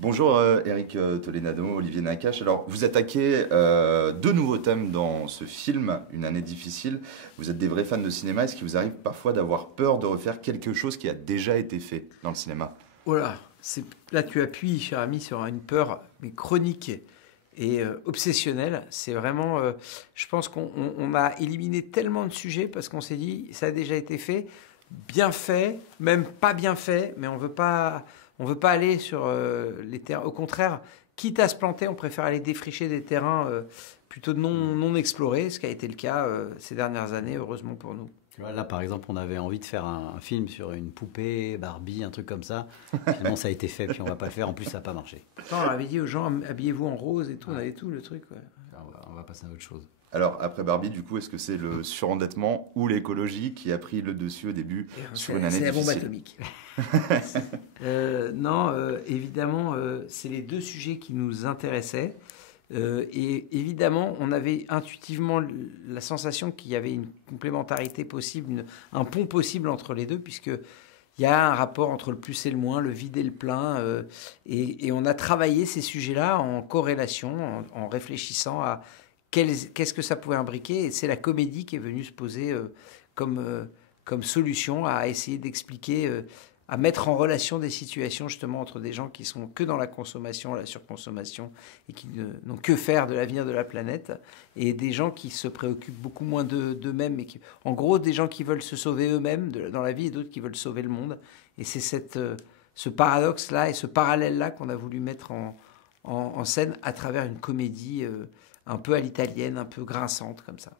Bonjour Eric Toledano, Olivier Nakache. Alors vous attaquez deux nouveaux thèmes dans ce film, Une année difficile. Vous êtes des vrais fans de cinéma. Est-ce qu'il vous arrive parfois d'avoir peur de refaire quelque chose qui a déjà été fait dans le cinéma? Voilà, là tu appuies, cher ami, sur une peur mais chronique et obsessionnelle. C'est vraiment, je pense qu'on a éliminé tellement de sujets parce qu'on s'est dit, ça a déjà été fait, même pas bien fait, mais on veut pas aller sur les terrains. Au contraire, quitte à se planter, on préfère aller défricher des terrains plutôt non explorés, ce qui a été le cas ces dernières années, heureusement pour nous. Tu vois, là, par exemple, on avait envie de faire un film sur une poupée, Barbie, un truc comme ça. Finalement, ça a été fait, puis on va pas le faire. En plus, ça n'a pas marché. Pourtant, on avait dit aux gens, habillez-vous en rose et tout, on avait tout le truc. Ouais. On va passer à autre chose. Alors après Barbie, du coup, est-ce que c'est le surendettement ou l'écologie qui a pris le dessus au début sur une année C'est la bombe difficile? atomique. Non, évidemment, c'est les deux sujets qui nous intéressaient. Et évidemment, on avait intuitivement la sensation qu'il y avait une complémentarité possible, un pont possible entre les deux, puisque il y a un rapport entre le plus et le moins, le vide et le plein. Et on a travaillé ces sujets-là en corrélation, en réfléchissant à qu'est-ce que ça pouvait imbriquer. Et c'est la comédie qui est venue se poser comme solution à essayer d'expliquer, à mettre en relation des situations justement entre des gens qui sont que dans la consommation, la surconsommation et qui n'ont que faire de l'avenir de la planète, et des gens qui se préoccupent beaucoup moins d'eux-mêmes, et en gros des gens qui veulent se sauver eux-mêmes dans la vie et d'autres qui veulent sauver le monde. Et c'est ce paradoxe-là et ce parallèle-là qu'on a voulu mettre en scène à travers une comédie un peu à l'italienne, un peu grinçante comme ça.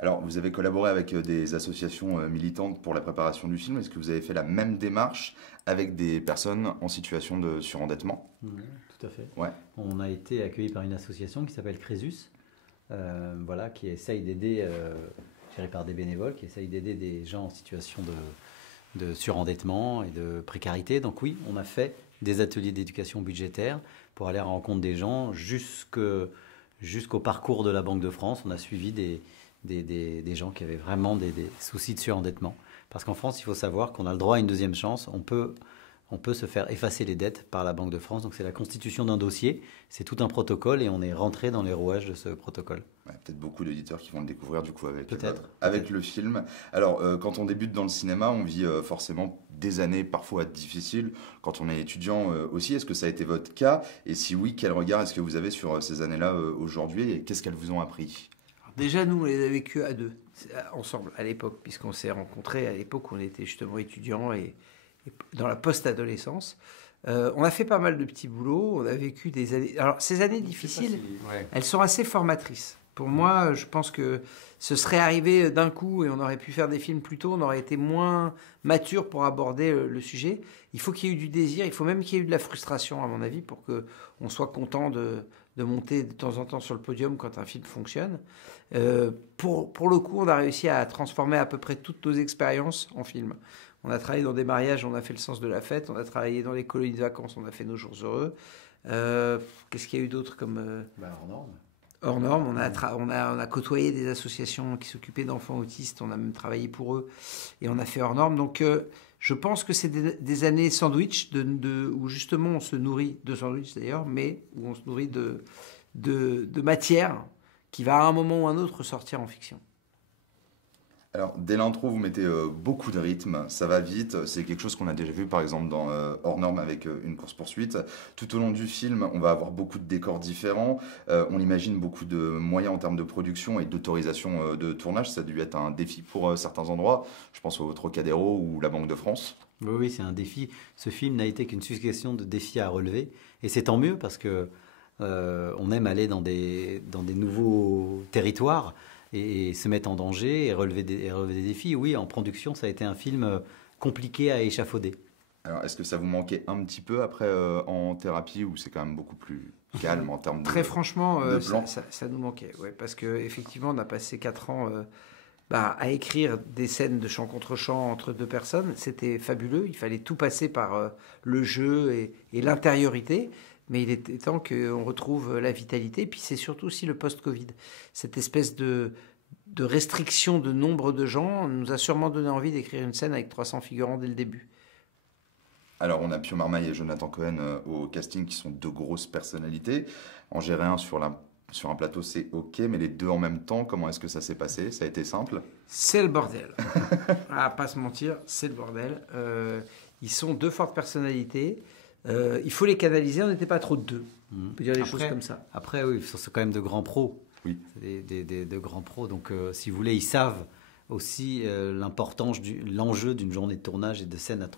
Alors vous avez collaboré avec des associations militantes pour la préparation du film. Est-ce que vous avez fait la même démarche avec des personnes en situation de surendettement? Oui, tout à fait. Ouais. On a été accueillis par une association qui s'appelle Crésus, voilà, qui essaye d'aider, gérée par des bénévoles, qui essaye d'aider des gens en situation de surendettement et de précarité. Donc oui, on a fait des ateliers d'éducation budgétaire pour aller à la rencontre des gens jusqu'au parcours de la Banque de France. On a suivi des gens qui avaient vraiment des soucis de surendettement. Parce qu'en France, il faut savoir qu'on a le droit à une deuxième chance. On peut se faire effacer les dettes par la Banque de France. Donc c'est la constitution d'un dossier, c'est tout un protocole et on est rentré dans les rouages de ce protocole. Ouais, peut-être beaucoup d'auditeurs qui vont le découvrir du coup avec, Peut-être. le film. Alors quand on débute dans le cinéma, on vit forcément des années parfois difficiles. Quand on est étudiant aussi, est-ce que ça a été votre cas? Et si oui, quel regard est-ce que vous avez sur ces années-là aujourd'hui et qu'est-ce qu'elles vous ont appris? Déjà, nous, on les a vécues à deux, ensemble, à l'époque, puisqu'on s'est rencontrés à l'époque où on était justement étudiants et dans la post-adolescence. On a fait pas mal de petits boulots, on a vécu des années... Alors, ces années difficiles, elles sont assez formatrices. Pour moi, je pense que ce serait arrivé d'un coup et on aurait pu faire des films plus tôt, on aurait été moins mature pour aborder le sujet. Il faut qu'il y ait eu du désir, il faut même qu'il y ait eu de la frustration, à mon avis, pour qu'on soit content de monter de temps en temps sur le podium quand un film fonctionne. Pour le coup, on a réussi à transformer à peu près toutes nos expériences en film. On a travaillé dans des mariages, on a fait le sens de la fête. On a travaillé dans les colonies de vacances, on a fait nos jours heureux. Qu'est-ce qu'il y a eu d'autre comme... Hors norme. Hors norme, on a côtoyé des associations qui s'occupaient d'enfants autistes, on a même travaillé pour eux et on a fait hors norme. Donc je pense que c'est des années sandwich où justement on se nourrit de sandwich d'ailleurs, mais où on se nourrit de matière qui va à un moment ou un autre sortir en fiction. Alors, dès l'intro, vous mettez beaucoup de rythme, ça va vite. C'est quelque chose qu'on a déjà vu, par exemple, dans Hors Norme avec une course-poursuite. Tout au long du film, on va avoir beaucoup de décors différents. On imagine beaucoup de moyens en termes de production et d'autorisation de tournage. Ça a dû être un défi pour certains endroits. Je pense au Trocadéro ou la Banque de France. Oui, c'est un défi. Ce film n'a été qu'une succession de défis à relever. Et c'est tant mieux parce que on aime aller dans des nouveaux territoires et se mettre en danger et relever des défis. Oui, en production, ça a été un film compliqué à échafauder. Alors, est-ce que ça vous manquait un petit peu après en thérapie ou c'est quand même beaucoup plus calme en termes Très franchement, de plan? ça nous manquait. Ouais, parce qu'effectivement, on a passé 4 ans à écrire des scènes de chant contre chant entre deux personnes. C'était fabuleux. Il fallait tout passer par le jeu et l'intériorité. Mais il était temps qu'on retrouve la vitalité. Puis c'est surtout aussi le post-Covid. Cette espèce de restriction de nombre de gens nous a sûrement donné envie d'écrire une scène avec 300 figurants dès le début. Alors, on a Pio Marmaille et Jonathan Cohen au casting qui sont deux grosses personnalités. En gérer un sur un plateau, c'est ok, mais les deux en même temps, comment est-ce que ça s'est passé? Ça a été simple? C'est le bordel. Ah, pas se mentir, c'est le bordel. Ils sont deux fortes personnalités. Il faut les canaliser, on n'était pas trop de deux. On peut dire des choses comme ça. Après, oui, ce sont quand même de grands pros. Oui. C'est de grands pros. Donc, si vous voulez, ils savent aussi l'importance, l'enjeu d'une journée de tournage et de scènes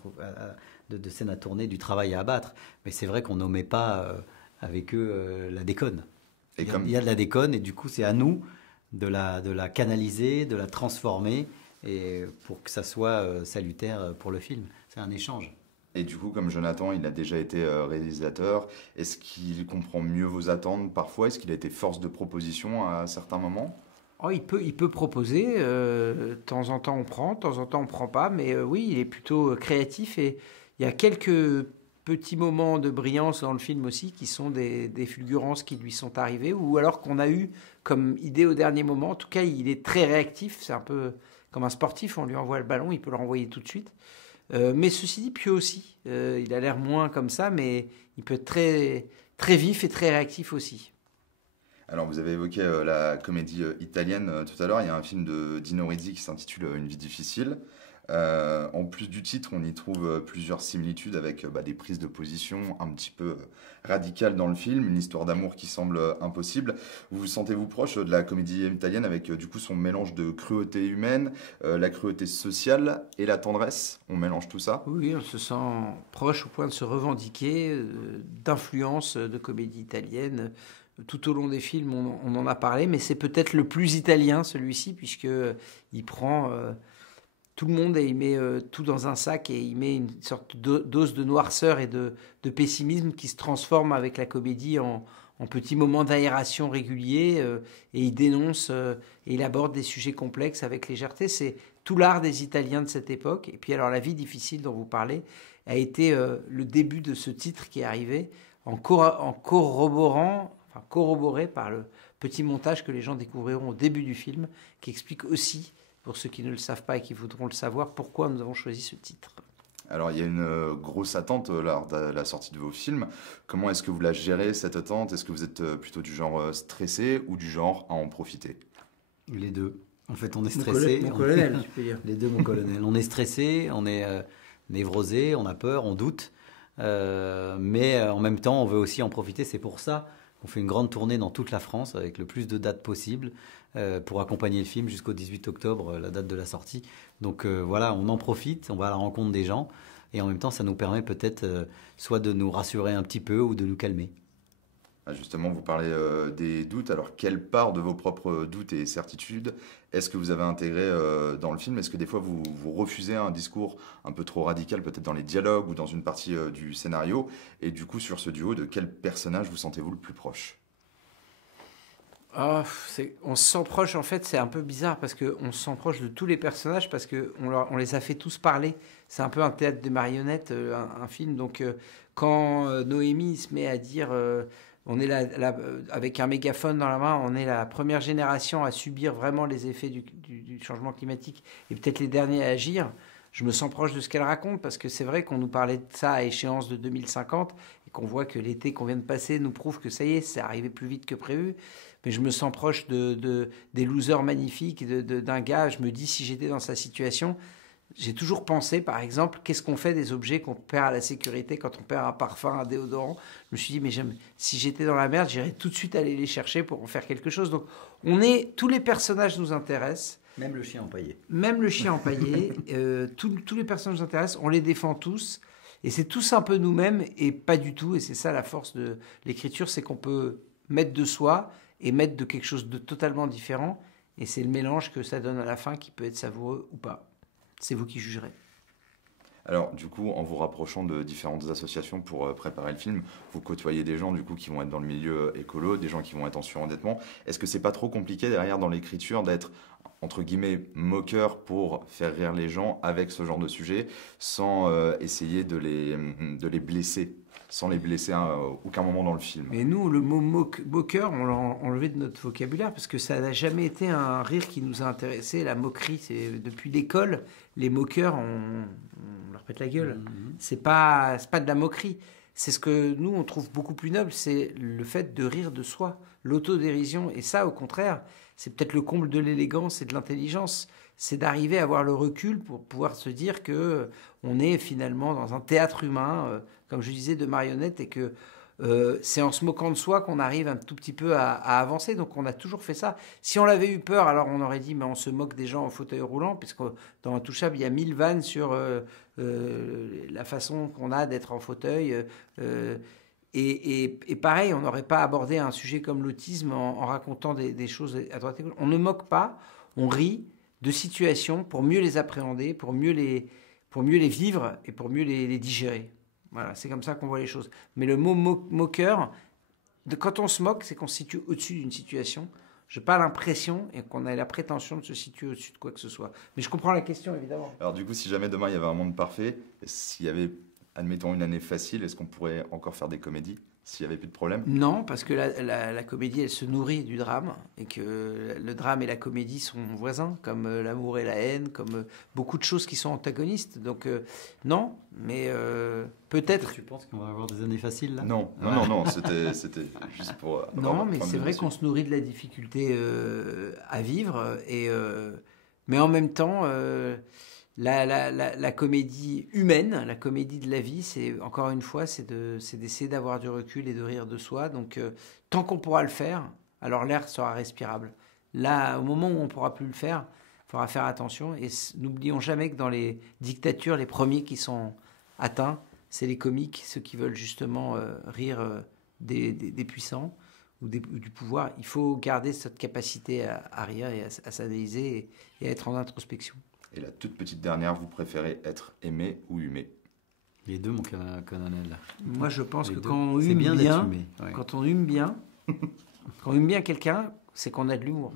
de scènes à tourner, du travail à abattre. Mais c'est vrai qu'on n'omet pas avec eux la déconne. Il y a de la déconne et du coup, c'est à nous de la canaliser, de la transformer et pour que ça soit salutaire pour le film. C'est un échange. Et du coup, comme Jonathan, il a déjà été réalisateur, est-ce qu'il comprend mieux vos attentes parfois? Est-ce qu'il a été force de proposition à certains moments? Oh, il peut proposer. De temps en temps, on prend, de temps en temps, on prend pas. Mais oui, il est plutôt créatif et il y a quelques petits moments de brillance dans le film aussi qui sont des fulgurances qui lui sont arrivées ou alors qu'on a eu comme idée au dernier moment. En tout cas, il est très réactif. C'est un peu comme un sportif. On lui envoie le ballon, il peut le renvoyer tout de suite. Mais ceci dit, Pio aussi. Il a l'air moins comme ça, mais il peut être très, très vif et très réactif aussi. Alors, vous avez évoqué la comédie italienne tout à l'heure. Il y a un film de Dino Risi qui s'intitule Une vie difficile. En plus du titre, on y trouve plusieurs similitudes avec des prises de position un petit peu radicales dans le film, une histoire d'amour qui semble impossible. Vous sentez-vous proche de la comédie italienne avec du coup son mélange de cruauté humaine, la cruauté sociale et la tendresse? On mélange tout ça? Oui, on se sent proche au point de se revendiquer d'influence de comédie italienne. Tout au long des films, on en a parlé, mais c'est peut-être le plus italien celui-ci, puisqu'il prend tout le monde et il met tout dans un sac et il met une sorte de dose de noirceur et de pessimisme qui se transforme avec la comédie en petits moments d'aération réguliers et il dénonce et il aborde des sujets complexes avec légèreté. C'est tout l'art des Italiens de cette époque. Et puis alors La vie difficile dont vous parlez a été le début de ce titre qui est arrivé en corroboré par le petit montage que les gens découvriront au début du film qui explique aussi, pour ceux qui ne le savent pas et qui voudront le savoir, pourquoi nous avons choisi ce titre. Alors, il y a une grosse attente lors de la sortie de vos films. Comment est-ce que vous la gérez, cette attente? Est-ce que vous êtes plutôt du genre stressé ou du genre à en profiter? Les deux. En fait, on est stressé. Mon colonel, tu peux dire. Les deux, mon colonel. On est stressé, on est névrosé, on a peur, on doute. Mais en même temps, on veut aussi en profiter. C'est pour ça qu'on fait une grande tournée dans toute la France avec le plus de dates possible pour accompagner le film jusqu'au 18 octobre, la date de la sortie. Donc voilà, on en profite, on va à la rencontre des gens et en même temps, ça nous permet peut-être soit de nous rassurer un petit peu ou de nous calmer. Justement, vous parlez des doutes. Alors, quelle part de vos propres doutes et certitudes est-ce que vous avez intégré dans le film? Est-ce que des fois, vous refusez un discours un peu trop radical, peut-être dans les dialogues ou dans une partie du scénario? Et du coup, sur ce duo, de quel personnage vous sentez-vous le plus proche? On se sent proche, en fait, c'est un peu bizarre parce qu'on se sent proche de tous les personnages parce qu'on les a fait tous parler. C'est un peu un théâtre de marionnettes, un film. Donc, quand Noémie se met à dire on est avec un mégaphone dans la main, on est la première génération à subir vraiment les effets du changement climatique et peut-être les derniers à agir, je me sens proche de ce qu'elle raconte parce que c'est vrai qu'on nous parlait de ça à échéance de 2050 et qu'on voit que l'été qu'on vient de passer nous prouve que ça y est, c'est arrivé plus vite que prévu. Mais je me sens proche des losers magnifiques, d'un gars. Je me dis, si j'étais dans sa situation, j'ai toujours pensé, par exemple, qu'est-ce qu'on fait des objets qu'on perd à la sécurité quand on perd un parfum, un déodorant. Je me suis dit, mais si j'étais dans la merde, j'irais tout de suite aller les chercher pour en faire quelque chose. Donc, tous les personnages nous intéressent. Même le chien empaillé. Même le chien empaillé. Tous les personnages nous intéressent. On les défend tous. Et c'est tous un peu nous-mêmes et pas du tout. Et c'est ça la force de l'écriture, c'est qu'on peut mettre de soi et mettre de quelque chose de totalement différent. Et c'est le mélange que ça donne à la fin qui peut être savoureux ou pas. C'est vous qui jugerez. Alors, du coup, en vous rapprochant de différentes associations pour préparer le film, vous côtoyez des gens du coup qui vont être dans le milieu écolo, des gens qui vont être en surendettement. Est-ce que c'est pas trop compliqué derrière dans l'écriture d'être entre guillemets moqueur pour faire rire les gens avec ce genre de sujet, sans essayer de les blesser, sans les blesser à aucun moment dans le film? Mais nous, le mot moqueur, on l'a enlevé de notre vocabulaire parce que ça n'a jamais été un rire qui nous a intéressés. La moquerie, c'est depuis l'école, les moqueurs, on leur pète la gueule. C'est pas de la moquerie. C'est ce que nous, on trouve beaucoup plus noble, c'est le fait de rire de soi, l'autodérision. Et ça, au contraire, c'est peut-être le comble de l'élégance et de l'intelligence. C'est d'arriver à avoir le recul pour pouvoir se dire que on est finalement dans un théâtre humain, comme je disais, de marionnettes, et que c'est en se moquant de soi qu'on arrive un tout petit peu à avancer. Donc on a toujours fait ça. Si on l'avait eu peur, alors on aurait dit mais on se moque des gens en fauteuil roulant, puisque dans Intouchable, il y a 1000 vannes sur la façon qu'on a d'être en fauteuil. Et pareil, on n'aurait pas abordé un sujet comme l'autisme en racontant des choses à droite et gauche. On ne moque pas, on rit de situations pour mieux les appréhender, pour mieux les vivre et pour mieux les digérer. Voilà, c'est comme ça qu'on voit les choses. Mais le mot moqueur, quand on se moque, c'est qu'on se situe au-dessus d'une situation. Je n'ai pas l'impression et qu'on a la prétention de se situer au-dessus de quoi que ce soit. Mais je comprends la question, évidemment. Alors du coup, si jamais demain il y avait un monde parfait, s'il y avait, admettons, une année facile, est-ce qu'on pourrait encore faire des comédies s'il n'y avait plus de problème? Non, parce que la comédie, elle se nourrit du drame, et que le drame et la comédie sont voisins, comme l'amour et la haine, comme beaucoup de choses qui sont antagonistes. Donc non, mais peut-être... Tu penses qu'on va avoir des années faciles là? Non, c'était juste pour... Non, mais c'est vrai qu'on se nourrit de la difficulté à vivre, mais en même temps... La comédie humaine, la comédie de la vie, c'est encore une fois, c'est d'essayer d'avoir du recul et de rire de soi. Donc, tant qu'on pourra le faire, alors l'air sera respirable. Là, au moment où on ne pourra plus le faire, il faudra faire attention. Et n'oublions jamais que dans les dictatures, les premiers qui sont atteints, c'est les comiques, ceux qui veulent justement rire des puissants ou du pouvoir. Il faut garder cette capacité à rire et à s'analyser et à être en introspection. Et la toute petite dernière, vous préférez être aimé ou humé? Les deux, mon colonel. Moi, je pense Les que deux. quand on C'est hume bien bien, d'être humé, ouais. quand on hume bien, quand on hume bien quelqu'un, c'est qu'on a de l'humour.